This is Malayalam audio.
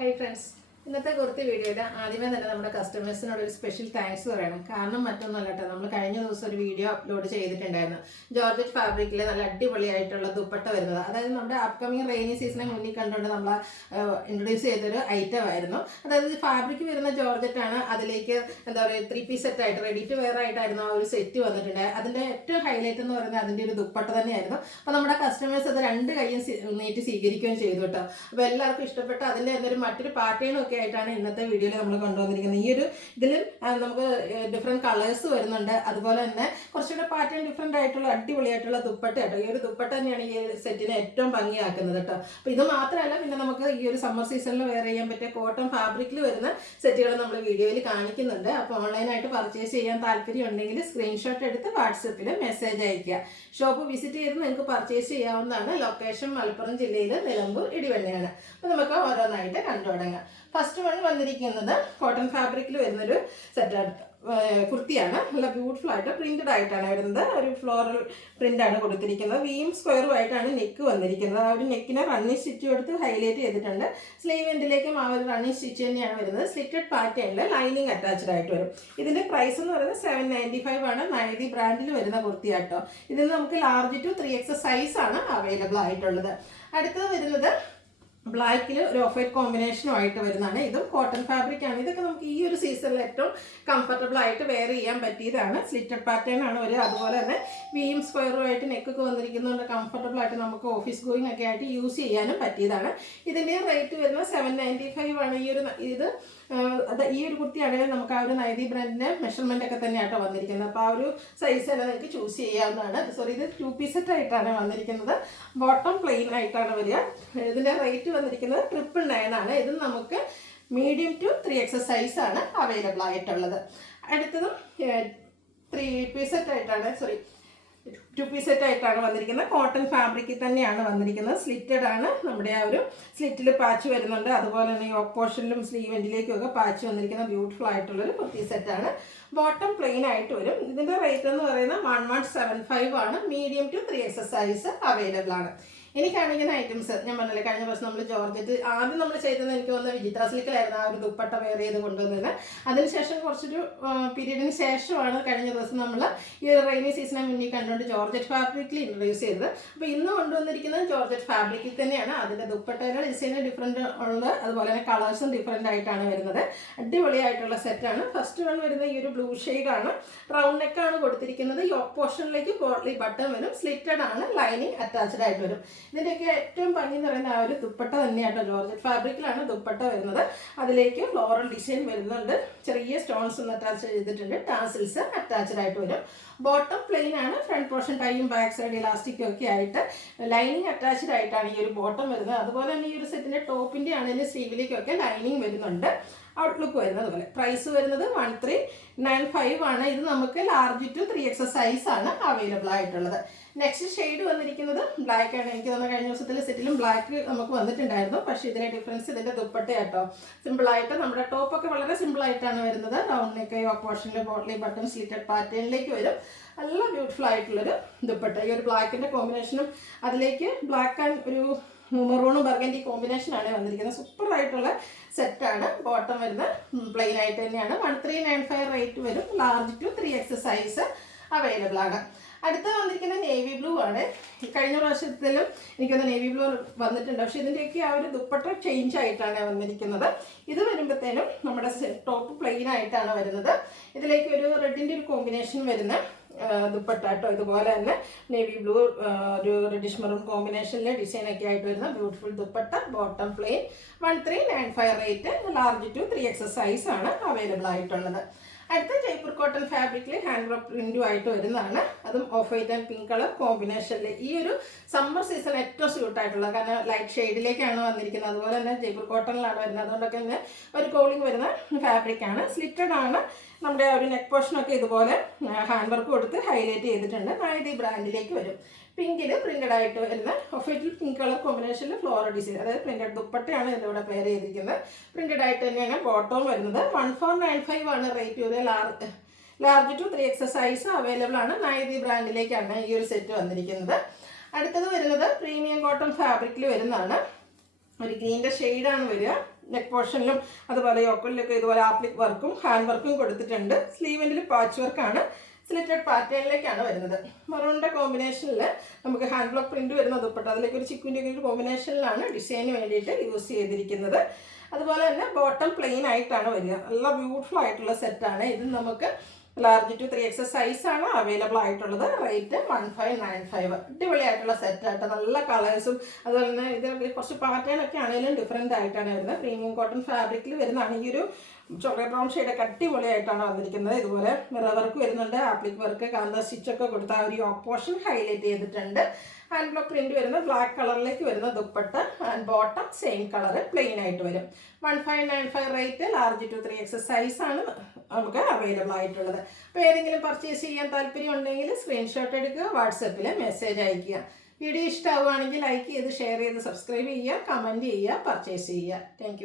Hi friends. ഇന്നത്തെ കുർത്തി വീഡിയോയിൽ ആദ്യമേ തന്നെ നമ്മുടെ കസ്റ്റമേഴ്സിനോട് ഒരു സ്പെഷ്യൽ താങ്ക്സ് പറയണം. കാരണം മറ്റൊന്നുമല്ല കേട്ടോ, നമ്മൾ കഴിഞ്ഞ ദിവസം ഒരു വീഡിയോ അപ്ലോഡ് ചെയ്തിട്ടുണ്ടായിരുന്നു. ജോർജറ്റ് ഫാബ്രിക്കിൽ നല്ല അടിപൊളിയായിട്ടുള്ള ദുപ്പട്ട വരുന്നത്, അതായത് നമ്മുടെ അപ്കമിങ് റെയിനി സീസണെ മുന്നിൽ കണ്ടുകൊണ്ട് നമ്മൾ ഇൻട്രൊഡ്യൂസ് ചെയ്തൊരു ഐറ്റം ആയിരുന്നു. അതായത് ഫാബ്രിക് വരുന്ന ജോർജറ്റ് ആണ്. അതിലേക്ക് എന്താ പറയുക, 3 പീസ് സെറ്റ് ആയിട്ട് റെഡി ടു വെയർ ആയിട്ടായിരുന്നു ആ ഒരു സെറ്റ് വന്നിട്ടുണ്ട്. അതിൻ്റെ ഏറ്റവും ഹൈലൈറ്റ് എന്ന് പറയുന്നത് അതിൻ്റെ ഒരു ദുപ്പട്ട തന്നെയായിരുന്നു. അപ്പോൾ നമ്മുടെ കസ്റ്റമേഴ്സ് അത് 2 കൈയും നീട്ടി സ്വീകരിക്കുകയും ചെയ്തു കേട്ടോ. അപ്പോൾ എല്ലാവർക്കും ഇഷ്ടപ്പെട്ടു. അതിൻ്റെ എന്തൊരു മറ്റൊരു പാറ്റേണും ഒക്കെ ആയിട്ടാണ് ഇന്നത്തെ വീഡിയോയിൽ നമ്മൾ കൊണ്ടുവന്നിരിക്കുന്നത്. ഈ ഒരു ഇതിലും നമുക്ക് ഡിഫറെൻറ്റ് കളേഴ്സ് വരുന്നുണ്ട്. അതുപോലെ തന്നെ കുറച്ചുകൂടെ പാറ്റേൺ ഡിഫറെൻ്റ് ആയിട്ടുള്ള അടിപൊളിയായിട്ടുള്ള ദുപ്പട്ട കേട്ടോ. ഈ ഒരു ദുപ്പട്ട തന്നെയാണ് ഈ സെറ്റിനെ ഏറ്റവും ഭംഗിയാക്കുന്നത് കേട്ടോ. അപ്പോൾ ഇത് മാത്രമല്ല, പിന്നെ നമുക്ക് ഈ ഒരു സമ്മർ സീസണിൽ വെയർ ചെയ്യാൻ പറ്റിയ കോട്ടൺ ഫാബ്രിക്കിൽ വരുന്ന സെറ്റുകൾ നമ്മൾ വീഡിയോയിൽ കാണിക്കുന്നുണ്ട്. അപ്പോൾ ഓൺലൈനായിട്ട് പർച്ചേസ് ചെയ്യാൻ താല്പര്യം ഉണ്ടെങ്കിൽ സ്ക്രീൻഷോട്ട് എടുത്ത് വാട്സപ്പിൽ മെസ്സേജ് അയയ്ക്കുക. ഷോപ്പ് വിസിറ്റ് ചെയ്ത് നിങ്ങൾക്ക് പർച്ചേസ് ചെയ്യാവുന്നതാണ്. ലൊക്കേഷൻ മലപ്പുറം ജില്ലയിൽ നിലമ്പൂർ ഇടിവണ്ണയാണ്. അപ്പോൾ നമുക്ക് ഓരോന്നായിട്ട് കണ്ടു തുടങ്ങാം. ഫസ്റ്റ് വൺ വന്നിരിക്കുന്നത് കോട്ടൺ ഫാബ്രിക്കിൽ വരുന്നൊരു സെറ്റാണ്, കുർത്തിയാണ്. നല്ല ബ്യൂട്ടിഫുൾ ആയിട്ട് പ്രിന്റഡ് ആയിട്ടാണ് വരുന്നത്. ഒരു ഫ്ലോറൽ പ്രിന്റാണ് കൊടുത്തിരിക്കുന്നത്. വീം സ്ക്വയറും ആയിട്ടാണ് നെക്ക് വന്നിരിക്കുന്നത്. ആ ഒരു നെക്കിനെ റണ്ണിങ് സ്റ്റിച്ച് എടുത്ത് ഹൈലൈറ്റ് ചെയ്തിട്ടുണ്ട്. സ്ലീവ് എൻഡിലേക്കും ആ ഒരു റണ്ണിങ് സ്റ്റിച്ച് തന്നെയാണ് വരുന്നത്. സ്ലിറ്റഡ് പാറ്റേണിൽ ലൈനിങ് അറ്റാച്ച്ഡ് ആയിട്ട് വരും. ഇതിന്റെ പ്രൈസ് എന്ന് പറയുന്നത് 795 ആണ്. നൈതി ബ്രാൻഡിൽ വരുന്ന കുർത്തിയാട്ടോ. ഇതിൽ നമുക്ക് ലാർജ് ടു 3X സൈസ് ആണ് അവൈലബിൾ ആയിട്ടുള്ളത്. അടുത്തത് വരുന്നത് ബ്ലാക്കിൽ ഒരു ഓഫ് വൈറ്റ് കോമ്പിനേഷനുമായിട്ട് വരുന്നതാണ്. ഇതും കോട്ടൺ ഫാബ്രിക് ആണ്. ഇതൊക്കെ നമുക്ക് ഈ ഒരു സീസണിൽ ഏറ്റവും കംഫർട്ടബിൾ ആയിട്ട് വെയർ ചെയ്യാൻ പറ്റിയതാണ്. സ്ലിറ്റഡ് പാറ്റേൺ ആണ് വരിക. അതുപോലെ തന്നെ വീം സ്ക്വയറുമായിട്ട് നെക്കൊക്കെ വന്നിരിക്കുന്നതുകൊണ്ട് കംഫർട്ടബിൾ ആയിട്ട് നമുക്ക് ഓഫീസ് ഗോയിങ് ഒക്കെ ആയിട്ട് യൂസ് ചെയ്യാനും പറ്റിയതാണ്. ഇതിൻ്റെ റേറ്റ് വരുന്നത് 795 ആണ്. ഈ ഒരു കുർത്തിയാണെങ്കിൽ നമുക്ക് ആ ഒരു നൈതി ബ്രാൻഡിൻ്റെ മെഷർമെൻ്റ് ഒക്കെ തന്നെയാട്ടോ വന്നിരിക്കുന്നത്. അപ്പോൾ ആ ഒരു സൈസ് തന്നെ നിങ്ങൾക്ക് ചൂസ് ചെയ്യാവുന്നതാണ്. സോറി, ഇത് 2 പീസ് സെറ്റ് ആയിട്ടാണ് വന്നിരിക്കുന്നത്. ബോട്ടം പ്ലെയിൻ ആയിട്ടാണ് വരിക. ഇതിൻ്റെ റേറ്റ് വന്നിരിക്കുന്നത് 999 ആണ്. ഇത് നമുക്ക് മീഡിയം ടു 3X സൈസ് ആണ് അവൈലബിൾ ആയിട്ടുള്ളത്. അടുത്തതും 3 പീസ് സെറ്റ് ആയിട്ടാണ്, 2 പീസ് സെറ്റ് ആയിട്ടാണ് വന്നിരിക്കുന്നത്. കോട്ടൺ ഫാബ്രിക്കിൽ തന്നെയാണ് വന്നിരിക്കുന്നത്. സ്ലിറ്റഡ് ആണ്. നമ്മുടെ ആ ഒരു സ്ലിറ്റിൽ പാച്ച് വരുന്നുണ്ട്. അതുപോലെ തന്നെ ഈ ഓപ്പോഷനിലും സ്ലീവ് എൻഡിലേക്കും ഒക്കെ പാച്ച് വന്നിരിക്കുന്ന ബ്യൂട്ടിഫുൾ ആയിട്ടുള്ളൊരു കുർത്തി സെറ്റാണ്. ബോട്ടം പ്ലെയിൻ ആയിട്ട് വരും. ഇതിൻ്റെ റേറ്റ് എന്ന് പറയുന്നത് 1175 ആണ്. Medium to 3X size available ആണ്. ഇനി കാണിക്കുന്ന ഐറ്റംസ് ഞാൻ പറഞ്ഞില്ലേ, കഴിഞ്ഞ ദിവസം നമ്മൾ ജോർജറ്റ് ആദ്യം നമ്മൾ ചെയ്തത് എനിക്ക് തോന്നുന്നത് വിചിത്ര സിൽക്കിലായിരുന്നു ആ ഒരു ദുപ്പട്ട വെയർ ചെയ്ത് കൊണ്ടുവന്നത്. അതിനുശേഷം കുറച്ചൊരു പീരീഡിന് ശേഷമാണ് കഴിഞ്ഞ ദിവസം നമ്മൾ ഈ ഒരു റെയിനി സീസണെ മുന്നിൽ കണ്ടുകൊണ്ട് ജോർജറ്റ് ഫാബ്രിക്കിൽ ഇൻട്രൊഡ്യൂസ് ചെയ്തത്. അപ്പോൾ ഇന്ന് കൊണ്ടുവന്നിരിക്കുന്നത് ജോർജറ്റ് ഫാബ്രിക്കിൽ തന്നെയാണ്. അതിൻ്റെ ദുപ്പട്ടയുടെ ഡിസൈന് ഡിഫറെൻ്റ് ഉണ്ട്. അതുപോലെ തന്നെ കളേഴ്സും ഡിഫറെൻ്റ് ആയിട്ടാണ് വരുന്നത്. അടിപൊളിയായിട്ടുള്ള സെറ്റാണ്. ഫസ്റ്റ് വൺ വരുന്നത് ഈ ഒരു ബ്ലൂ ഷെയ്ഡാണ്. റൗണ്ട് നെക്കാണ് കൊടുത്തിരിക്കുന്നത്. ഈ ഓപ്പോഷനിലേക്ക് പോട്ട്ലി ബട്ടൺ വരും. സ്ലിറ്റഡ് ആണ്. ലൈനിങ് അറ്റാച്ച്ഡ് ആയിട്ട് വരും. ഇതിൻ്റെയൊക്കെ ഏറ്റവും ഭംഗി എന്ന് പറയുന്ന ആ ഒരു ദുപ്പട്ട തന്നെയാട്ടോ. ജോർജറ്റ് ഫാബ്രിക്കിലാണ് ദുപ്പട്ട വരുന്നത്. അതിലേക്ക് ഫ്ലോറൽ ഡിസൈൻ വരുന്നുണ്ട്. ചെറിയ സ്റ്റോൺസ് ഒന്ന് അറ്റാച്ച് ചെയ്തിട്ടുണ്ട്. ടാസിൽസ് അറ്റാച്ച്ഡ് ആയിട്ട് വരും. ബോട്ടം പ്ലെയിൻ ആണ്. ഫ്രണ്ട് പോർഷൻ ടൈയും ബാക്ക് സൈഡ് ഇലാസ്റ്റിക്കും ഒക്കെ ആയിട്ട് ലൈനിങ് അറ്റാച്ച്ഡ് ആയിട്ടാണ് ഈ ഒരു ബോട്ടം വരുന്നത്. അതുപോലെ തന്നെ ഈ ഒരു സെറ്റിൻ്റെ ടോപ്പിൻ്റെ ആണെങ്കിലും സ്ലീവിലേക്കൊക്കെ ലൈനിങ് വരുന്നുണ്ട്. ഔട്ട്ലുക്ക് വരുന്നത് പോലെ. പ്രൈസ് വരുന്നത് 1395 ആണ്. ഇത് നമുക്ക് ലാർജ് ടു 3X സൈസ് ആണ് അവൈലബിൾ ആയിട്ടുള്ളത്. നെക്സ്റ്റ് ഷെയ്ഡ് വന്നിരിക്കുന്നത് ബ്ലാക്ക് ആണ്. എനിക്ക് തോന്നുന്ന കഴിഞ്ഞ ദിവസത്തിലെ സെറ്റിലും ബ്ലാക്ക് നമുക്ക് വന്നിട്ടുണ്ടായിരുന്നു. പക്ഷേ ഇതിലെ ഡിഫറൻസ് ഇതിൻ്റെ ദുപ്പട്ടയാട്ടോ. സിമ്പിളായിട്ട് നമ്മുടെ ടോപ്പൊക്കെ വളരെ സിമ്പിളായിട്ടാണ് വരുന്നത്. റൗണ്ട് നെക്ക്, ഓപ്പോഷനിൽ ബോട്ട്ലി ബട്ടൺ സ്ലിറ്റഡ് പാറ്റേണിലേക്ക് വരും. നല്ല ബ്യൂട്ടിഫുൾ ആയിട്ടുള്ളൊരു ദുപ്പട്ട. ഈ ഒരു ബ്ലാക്കിൻ്റെ കോമ്പിനേഷനും അതിലേക്ക് ബ്ലാക്ക് ആൻഡ് ഒരു മെറൂണും ബർഗൻഡി കോമ്പിനേഷനാണ് വന്നിരിക്കുന്നത്. സൂപ്പറായിട്ടുള്ള സെറ്റാണ്. ബോട്ടം വരുന്നത് പ്ലെയിൻ ആയിട്ട് തന്നെയാണ്. 1395 റേറ്റ് വരും. Large to 3X size available ആണ്. അടുത്ത വന്നിരിക്കുന്ന നേവി ബ്ലൂ ആണ്. കഴിഞ്ഞ പ്രാവശ്യത്തിലും എനിക്കൊന്ന് നേവി ബ്ലൂ വന്നിട്ടുണ്ട്. പക്ഷേ ഇതിൻ്റെയൊക്കെ ആ ഒരു ദുപ്പട്ട ചേഞ്ച് ആയിട്ടാണ് വന്നിരിക്കുന്നത്. ഇത് വരുമ്പോഴത്തേനും നമ്മുടെ ടോപ്പ് പ്ലെയിൻ ആയിട്ടാണ് വരുന്നത്. ഇതിലേക്ക് ഒരു റെഡിൻ്റെ ഒരു കോമ്പിനേഷൻ വരുന്ന ദുപ്പട്ട കേട്ടോ. ഇതുപോലെ തന്നെ നേവി ബ്ലൂ ഒരു റെഡിഷ് മെറൂൺ കോമ്പിനേഷനിലെ ഡിസൈനൊക്കെ ആയിട്ട് വരുന്ന beautiful dupatta. Bottom plain. 1395 rate. Large to 3X size ആണ് അവൈലബിൾ ആയിട്ടുള്ളത്. അടുത്ത ജയ്പൂർ കോട്ടൺ ഫാബ്രിക്കിൽ ഹാൻഡ് വർക്ക് പ്രിന്റും ആയിട്ട് വരുന്നതാണ്. അതും off white and pink colour കോമ്പിനേഷനിൽ ഈ ഒരു സമ്മർ സീസൺ ഏറ്റവും സ്യൂട്ടായിട്ടുള്ളത്. കാരണം ലൈറ്റ് ഷെയ്ഡിലേക്കാണ് വന്നിരിക്കുന്നത്. അതുപോലെ തന്നെ ജയ്പൂർ കോട്ടണിലാണ് വരുന്നത്. അതുകൊണ്ടൊക്കെ തന്നെ ഒരു കോളിംഗ് വരുന്ന ഫാബ്രിക്കാണ്. സ്ലിറ്റഡ് ആണ്. നമ്മുടെ ഒരു നെക്ക് പോർഷനൊക്കെ ഇതുപോലെ ഹാൻഡ് വർക്ക് കൊടുത്ത് ഹൈലൈറ്റ് ചെയ്തിട്ടുണ്ട്. നൈതി ബ്രാൻഡിലേക്ക് വരും. പിങ്കിൽ പ്രിന്റഡ് ആയിട്ട് വരുന്ന ഓഫ് വൈറ്റിൽ പിങ്ക് കളർ കോമ്പിനേഷനിൽ ഫ്ലോറൽ ഡിസൈൻ, അതായത് പ്രിന്റഡ് ദുപ്പട്ടയാണ് ഇതിലൂടെ പെയർ ചെയ്തിരിക്കുന്നത്. പ്രിന്റഡ് ആയിട്ട് തന്നെയാണ് ബോട്ടവും വരുന്നത്. 1495 ആണ് റേറ്റ് വരുന്നത്. Large to 3X size available ആണ്. നൈതി ബ്രാൻഡിലേക്കാണ് ഈ ഒരു സെറ്റ് വന്നിരിക്കുന്നത്. അടുത്തത് വരുന്നത് പ്രീമിയം കോട്ടൺ ഫാബ്രിക്കിൽ വരുന്നതാണ്. ഒരു ഗ്രീൻ്റെ ഷെയ്ഡാണ് വരിക. നെക്ക് പോർഷനിലും അതുപോലെ യോക്കലിലൊക്കെ ഇതുപോലെ ആപ്ലിക് വർക്കും ഹാൻഡ് വർക്കും കൊടുത്തിട്ടുണ്ട്. സ്ലീവിൻ്റെ പാച്ച് വർക്കാണ്. സ്ലിറ്റഡ് പാറ്റേണിലേക്കാണ് വരുന്നത്. മറൂണിൻ്റെ കോമ്പിനേഷനിൽ നമുക്ക് ഹാൻഡ് ബ്ലോക്ക് പ്രിൻറ്റ് വരുന്ന ദുപ്പട്ട, അതിലേക്ക് ഒരു ചിക്കുൻ്റെ ഒരു കോമ്പിനേഷനിലാണ് ഡിസൈന് വേണ്ടിയിട്ട് യൂസ് ചെയ്തിരിക്കുന്നത്. അതുപോലെ തന്നെ ബോട്ടം പ്ലെയിൻ ആയിട്ടാണ് വരിക. നല്ല ബ്യൂട്ടിഫുൾ ആയിട്ടുള്ള സെറ്റാണ് ഇത്. നമുക്ക് large to 3XS സൈസാണ് അവൈലബിൾ ആയിട്ടുള്ളത്. റേറ്റ് 1595. അടിപൊളിയായിട്ടുള്ള സെറ്റായിട്ട് നല്ല കളേഴ്സും അതുപോലെ തന്നെ ഇത് കുറച്ച് പാറ്റേൺ ഒക്കെ ആണെങ്കിലും ഡിഫറെൻ്റ് ആയിട്ടാണ് വരുന്നത്. പ്രീമിയം കോട്ടൺ ഫാബ്രിക്കിൽ വരുന്നതാണ്. ഈ ഒരു ചോക്ലേറ്റ് ബ്രൗൺ ഷെയ്ഡൊക്കെ അടിപൊളിയായിട്ടാണ് വന്നിരിക്കുന്നത്. ഇതുപോലെ മിറർ വർക്ക് വരുന്നുണ്ട്, ആപ്ലിക് വർക്ക്, കാന്ത സ്റ്റിച്ചൊക്കെ കൊടുത്ത ആ ഒരു യോക്ക് പോർഷൻ ഹൈലൈറ്റ് ചെയ്തിട്ടുണ്ട്. ഹാൻഡ് ബ്ലോക്ക് പ്രിന്റ് വരുന്ന ബ്ലാക്ക് കളറിലേക്ക് വരുന്ന dupatta and bottom same colour plain ആയിട്ട് വരും. 1595 റേറ്റ്. large to 3XS സൈസാണ് നമുക്ക് അവൈലബിൾ ആയിട്ടുള്ളത്. അപ്പോൾ ഏതെങ്കിലും പർച്ചേസ് ചെയ്യാൻ താല്പര്യം ഉണ്ടെങ്കിൽ സ്ക്രീൻഷോട്ട് എടുക്കുക, വാട്സപ്പിൽ മെസ്സേജ് അയയ്ക്കുക. വീഡിയോ ഇഷ്ടമാവുകയാണെങ്കിൽ ലൈക്ക് ചെയ്ത് ഷെയർ ചെയ്ത് സബ്സ്ക്രൈബ് ചെയ്യുക, കമൻറ്റ് ചെയ്യുക, പർച്ചേസ് ചെയ്യുക. താങ്ക്